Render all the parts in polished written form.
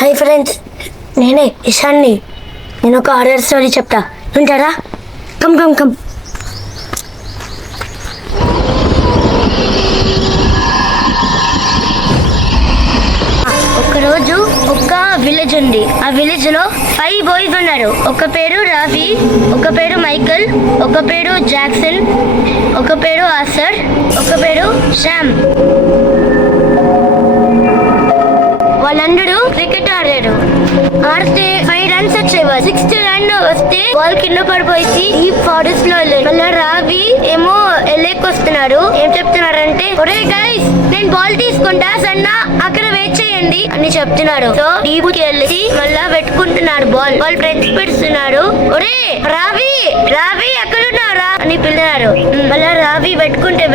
Hi friends, నేనే ఇషాన్ని. నేను ఒక హారర్ స్టోరీ చెప్తా, వింటారా? Come come come. ఒకరోజు ఒక విలేజ్ ఉంది. ఆ విలేజ్ లో 5 బాయ్స్ ఉన్నారు. ఒక పేరు రావి, ఒక పేరు మైకల్, ఒక పేరు జాక్సన్, ఒక పేరు ఆసర్, ఒక పేరు శ్యామ్. వాళ్ళందరూ క్రికెట్ ఆడితే 5 రన్స్ వచ్చేవారు. 6th రన్ వస్తే బాల్ కింద పడిపోయి ఈ ఫారెస్ట్ లో వెళ్ళాడు. మళ్ళీ రావి ఏమో వస్తున్నాడు. ఏం చెప్తున్నారంటే, ఒరే గైస్, నేను బాల్ తీసుకుంటా, సన్నా అక్కడ వెయిట్ చేయండి అని చెప్తున్నాడు. సో డీపుకి వెళ్ళి మళ్ళా పెట్టుకుంటున్నాడు బాల్. వాళ్ళ ఫ్రెండ్స్ పెడుతున్నారు, ఒరే రావి రావి ఎక్కడున్నారా అని పిలిచారు. మళ్ళా రావి పెట్టుకుంటే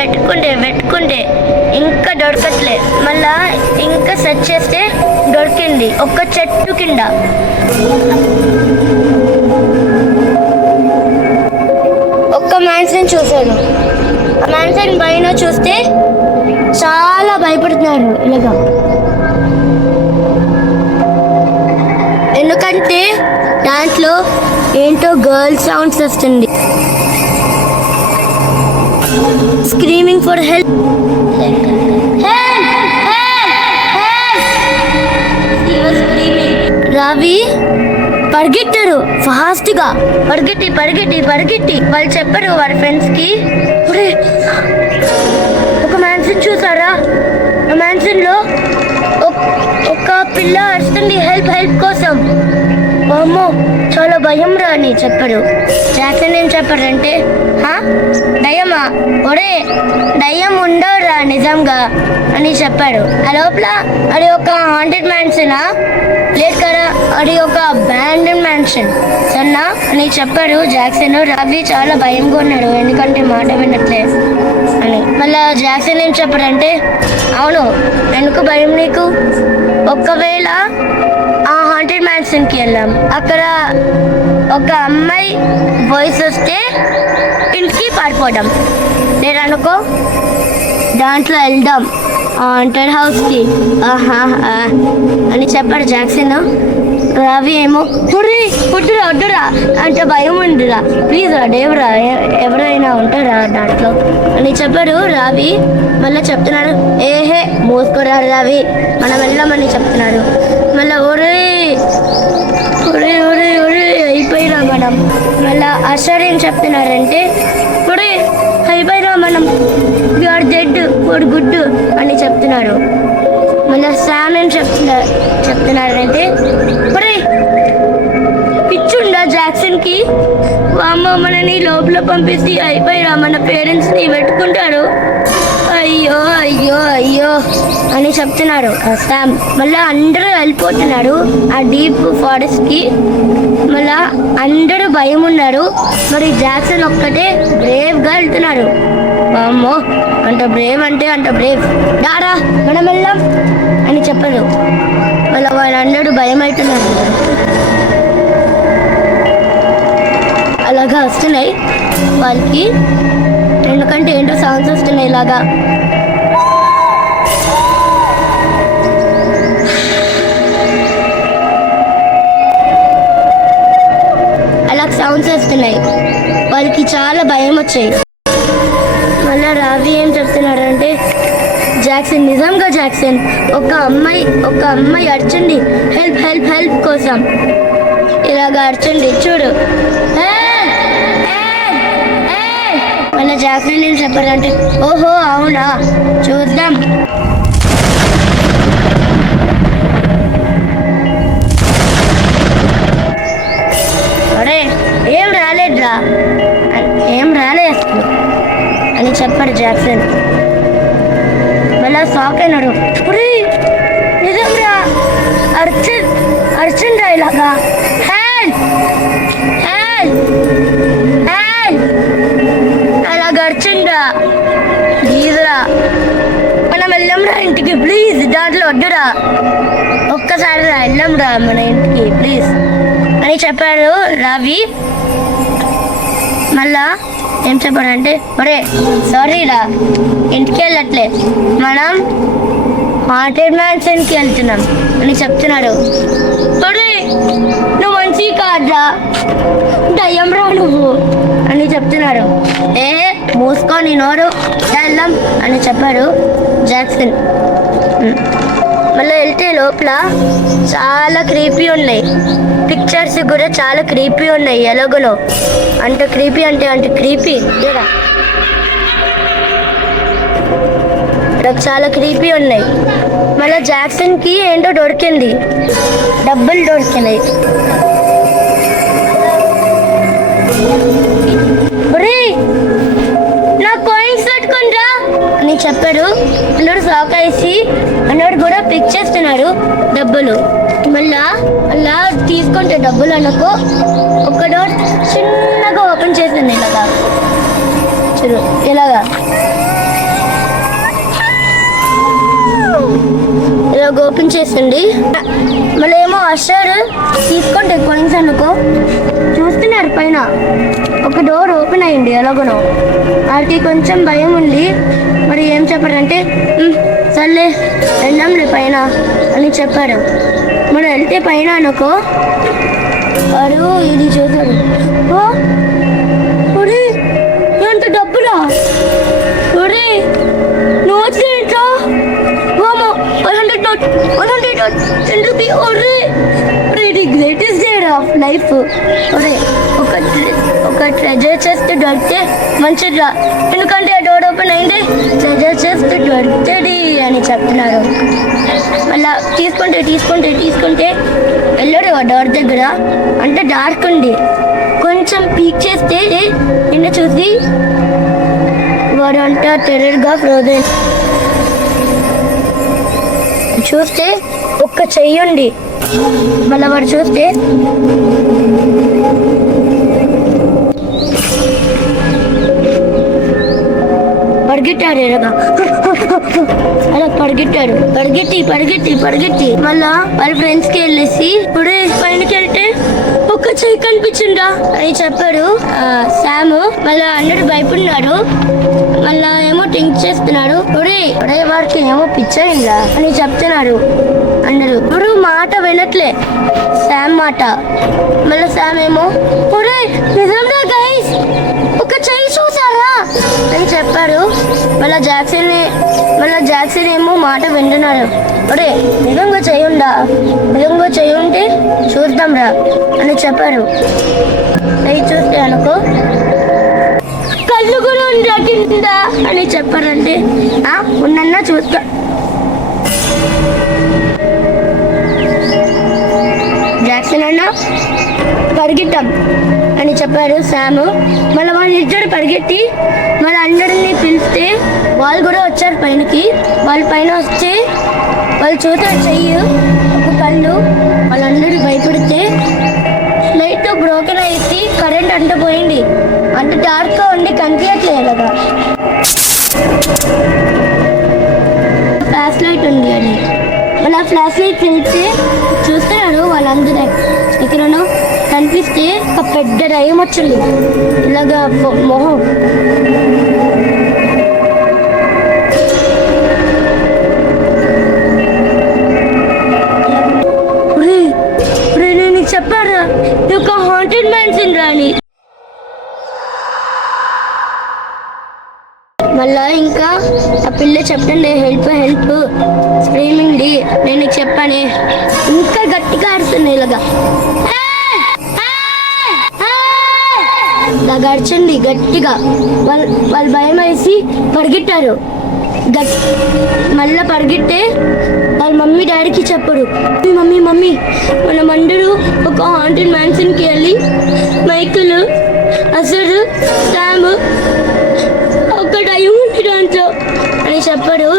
ఇంకా దొరకట్లే. మళ్ళా ఇంకా సెర్చ్ చేస్తే దొరికింది ఒక చెట్టు కింద. ఒక్క మ్యాన్సన్ చూశాను. ఆ మ్యాన్సన్ పైన చూస్తే చాలా భయపడుతున్నారు ఇలాగా. ఎందుకంటే దాంట్లో ఏంటో గర్ల్ సౌండ్స్ వస్తుంది. Screaming for help. రావి పరిగెట్టారు ఫాస్ట్ గా. పరిగెట్టి వాళ్ళు చెప్పారు వారి ఫ్రెండ్స్ కి, ఒక మ్యాన్సన్ చూసారా? ఆ మ్యాన్సన్ లో ఒక పిల్ల వస్తుంది హెల్ప్ కోసం. అమ్మో, చాలా భయం రా అని చెప్పాడు. జాక్సన్ ఏం చెప్పాడంటే, దయ్యమా? ఒరే దయ్యం ఉండవురా నిజంగా అని చెప్పాడు. ఆ లోపల అది ఒక హాంటెడ్ మ్యాన్సనా? లేదు కదా, అది ఒక అబాండన్ మ్యాన్షన్ సన్నా అని చెప్పాడు జాక్సన్. రవి చాలా భయంగా ఉన్నాడు, ఎందుకంటే మాట వినట్లే అని. మళ్ళా జాక్సన్ ఏం చెప్పాడంటే, అవును, ఎందుకు భయం నీకు? ఒకవేళ ఆ హాంటెడ్ మ్యాన్షన్ కి వెళ్ళాం, అక్కడ ఒక అమ్మాయి వాయిస్ వస్తే ఇంటికి పారిపోవడం, లేదనుకో దాంట్లో వెళ్దాం హాంటెడ్ హౌస్ కి అని చెప్పాడు జాక్సన్. రవి ఏమో వద్దురా అంటే భయం ఉందిరా, ప్లీజ్ రా దేవరా, ఎవరైనా ఉంటారా దాంట్లో అని చెప్పాడు రవి. మళ్ళీ చెప్తున్నాడు, ఏహే మోసుకోరా రవి, మనం వెళ్దామని చెప్తున్నాడు. మళ్ళీ ఒరే అయిపోయినా మనం. మళ్ళా అషర్ ఏం చెప్తున్నారంటే, ఒరే అయిపోయినా మనం, యూఆర్ డెడ్ ఫర్ గుడ్ అని చెప్తున్నారు. మళ్ళీ శామ్ ఏం చెప్తున్నారంటే, ఒరే పిచ్చుండా జాక్సన్ కి, అమ్మ మనని లోపల పంపిస్తే అయిపోయినా మన పేరెంట్స్ ని పెట్టుకుంటారు, అయ్యో అని చెప్తున్నారు శామ్. మళ్ళా అందరూ వెళ్ళిపోతున్నారు ఆ డీప్ ఫారెస్ట్ కి. మళ్ళా అందరూ భయం ఉన్నారు. మరి జాక్సన్ ఒక్కటే బ్రేవ్ గా వెళ్తున్నారు. అమ్మో, అంత బ్రేవ్, దారా మనం వెళ్దాం అని చెప్పారు. మళ్ళీ వాళ్ళందరూ భయం అవుతున్నారు. అలాగా వస్తున్నాయి వాళ్ళకి, ఎందుకంటే ఏంటో సౌండ్స్ వస్తున్నాయి ఇలాగా. అలా సౌండ్స్ వస్తున్నాయి, వాళ్ళకి చాలా భయం వచ్చాయి. మళ్ళీ రావి ఏం చెప్తున్నారంటే, జాక్సన్ నిజంగా జాక్సన్ ఒక అమ్మాయి అర్చండి హెల్ప్ కోసం, ఇలాగ అర్చండి చూడు. మళ్ళీ జాక్సన్ ఏం చెప్పారంటే, ఓహో అవునా, చూద్దాం. అరే ఏం రాలేదు అసలు అని చెప్పాడు జాక్సన్. మళ్ళా షాక్ అయినాడు, నిజంరా అర్జున్ రా ఇలాగా, అలాగ అర్జున్ రా, ప్లీజ్రా మనం వెళ్ళంరా ఇంటికి, ప్లీజ్ దాంట్లో వద్దురా, ఒక్కసారి రా వెళ్ళంరా మన ఇంటికి ప్లీజ్ అని చెప్పాడు రవి. మళ్ళా ఏం చెప్పాడంటే, ఒరే సారీ రా, ఇంటికి వెళ్ళట్లే, మనం హాంటెడ్ మ్యాన్షన్కి వెళ్తున్నాం అని చెప్తున్నాడు. నువ్వు మంచి కాడ్రా, దయ్యం రా నువ్వు అని చెప్తున్నాడు. మూసుకొని నోరు వెళ్దాం అని చెప్పాడు జాక్సన్. మళ్ళీ వెళ్తే లోపల చాలా క్రీపీ ఉన్నాయి, పిక్చర్స్ కూడా చాలా క్రీపీ ఉన్నాయి. ఎలాగోనో అంత క్రీపీ అంటే క్రీపీ, చాలా క్రీపీ ఉన్నాయి. మళ్ళీ జాక్సన్కి ఏంటో దొరికింది, డబ్బులు దొరికినాయి. నా కాయిన్స్ పెట్టుకుంటా అని చెప్పాడు. అన్నాడు షాక్ వేసి అన్నాడు కూడా పిక్ చేస్తున్నాడు డబ్బులు. మళ్ళా అలా తీసుకుంటే డబ్బులు అనుకో ఒక డోర్ చిన్నగా ఓపెన్ చేసింది. ఇలాగా ఓపెన్ చేసింది. మళ్ళీ ఏమో అషర్ తీసుకుంటే కాయిన్స్ అనుకో చూస్తున్నారు పైన ఒక డోర్ ఓపెన్ అయ్యింది. ఎలాగనో వాడికి కొంచెం భయం ఉంది. మరి ఏం చెప్పారంటే సర్లే వెళ్దాంలే పైన అని చెప్పారు. మరి వెళ్తే పైన అనుకో వాడు ఇది చూసాడు. ఎంత డబ్బులా నోట్స్ ఏంటో 100 rupee. Greatest day of life. ఒక ట్రెజర్ చెస్ట్ దొరికితే మంచిగా, ఎందుకంటే ఆ డోర్ ఓపెన్ అయింది, ట్రెజర్ చెస్ట్ దొరుకుతుంది అని చెప్తున్నారు. మళ్ళా తీసుకుంటే వెళ్ళాడు ఆ డోర్ దగ్గర. అంటే డార్క్ ఉంది. కొంచెం పీక్ చేస్తే నిన్న చూసి వాడు అంతా టెర్రర్గా ఫ్రోజన్. చూస్తే ఒక్క చెయ్యి ఉంది. మళ్ళీ వాడు చూస్తే పరిగెట్టాడు. అలా పరిగెట్టి మళ్ళా వాళ్ళ ఫ్రెండ్స్ కి వెళ్ళేసి ఇప్పుడు పైనకి వెళ్తే ఒక్క చెయ్యి కనిపించిందా అని చెప్పాడు శామ్. మళ్ళా అందరూ భయపడినాడు. మళ్ళా ఏమో థింక్ చేస్తున్నాడు. వాడికి ఏమో పిచ్చయిందా అని చెప్తున్నాడు అందరూ. ఇప్పుడు మాట వినట్లే శామ్ మాట. మళ్ళీ శామ్ ఏమో నిజంగా గైస్ ఒక చెయ్యి చూసారా అని చెప్పారు. మళ్ళా జాక్సన్ ఏమో మాట వింటున్నాడు. నిజంగా చెయ్యి ఉంటే చూద్దాం రా అని చెప్పారు. చెయ్యి చూస్తే అనుకో కళ్ళు కూడా ఉందా అని చెప్పారంటే ఉన్నన్నా చూస్తా. జాక్సన్ అన్న పరిగెట్టాం అని చెప్పారు శామ్. మళ్ళీ వాళ్ళిద్దరు పరిగెత్తి మళ్ళీ అందరినీ పిలిస్తే వాళ్ళు కూడా వచ్చారు పైనకి. వాళ్ళ పైన వస్తే వాళ్ళు చూసారు చెయ్యి ఒక కళ్ళు. వాళ్ళందరూ భయపడితే లైట్ బ్రోకెన్ అయ్యి కరెంట్ అంట పోయింది. అంత డార్క్గా ఉండి కనిపించట్లేదు. అలాగా ఫ్లాష్ లైట్ ఉంది అని మళ్ళీ ఆ ఫ్లాష్ లైట్ పిలిచి చూస్తున్నారు వాళ్ళందరూ. ఎక్కడనో కనిపిస్తే ఒక పెద్ద దయ్యం వచ్చింది. ఇలాగా మొహం. నేను చెప్పారా ఒక హాంటెడ్ మ్యాన్షన్ రాని. మళ్ళా ఇంకా ఆ పిల్ల చెప్పండి హెల్ప్ స్క్రీమింగ్ డి. నేను చెప్పానే ఇంకా గట్టిగా ఆడుతుంది. ఇలాగా గడిచండి గట్టిగా. వాళ్ళు భయం వేసి పరిగెట్టారు. మళ్ళా పరిగెట్టే వాళ్ళ మమ్మీ డాడీకి చెప్పాడు. మమ్మీ మనం అందరూ ఒక హాంటెడ్ మ్యాన్షన్కి వెళ్ళి మైకిల్ అసలు శామ్ ఒక దయ్యం ఉంది దాంట్లో అని చెప్పాడు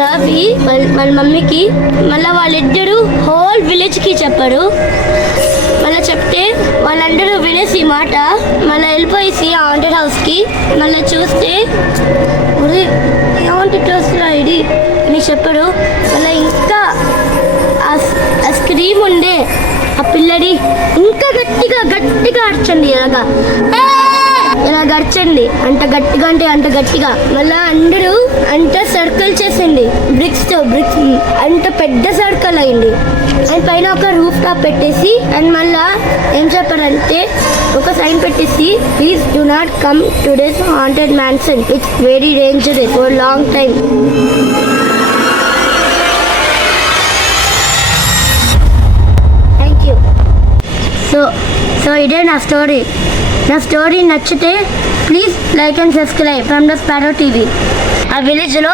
రావి వాళ్ళ మమ్మీకి. మళ్ళీ వాళ్ళిద్దరూ హోల్ విలేజ్కి చెప్పాడు. మళ్ళీ చెప్తే వాళ్ళందరూ వినేసి మాట మళ్ళీ వెళ్ళిపోయేసి హాంటెడ్ హౌస్కి. మళ్ళీ చూస్తే హాంటెడ్ హౌస్ ఇది అని చెప్పాడు. మళ్ళీ ఇంకా ఆ స్క్రీమ్ ఉండే ఆ పిల్లడి ఇంకా గట్టిగా అర్చండి. ఇలా గడిచండి అంత గట్టిగా. మళ్ళీ అందరూ అంత సర్కిల్ చేసింది బ్రిక్స్ అంత పెద్ద సర్కిల్ అయింది. అండ్ పైన ఒక రూఫ్ టాప్ పెట్టేసి అండ్ మళ్ళా ఏం చెప్పారంటే ఒక సైన్ పెట్టేసి please do not come to this haunted mansion, it's very dangerous for long time. Thank you. So ఇదే నా స్టోరీ. నా స్టోరీ నచ్చితే please like and subscribe from the sparrow TV. ఆ విలేజ్లో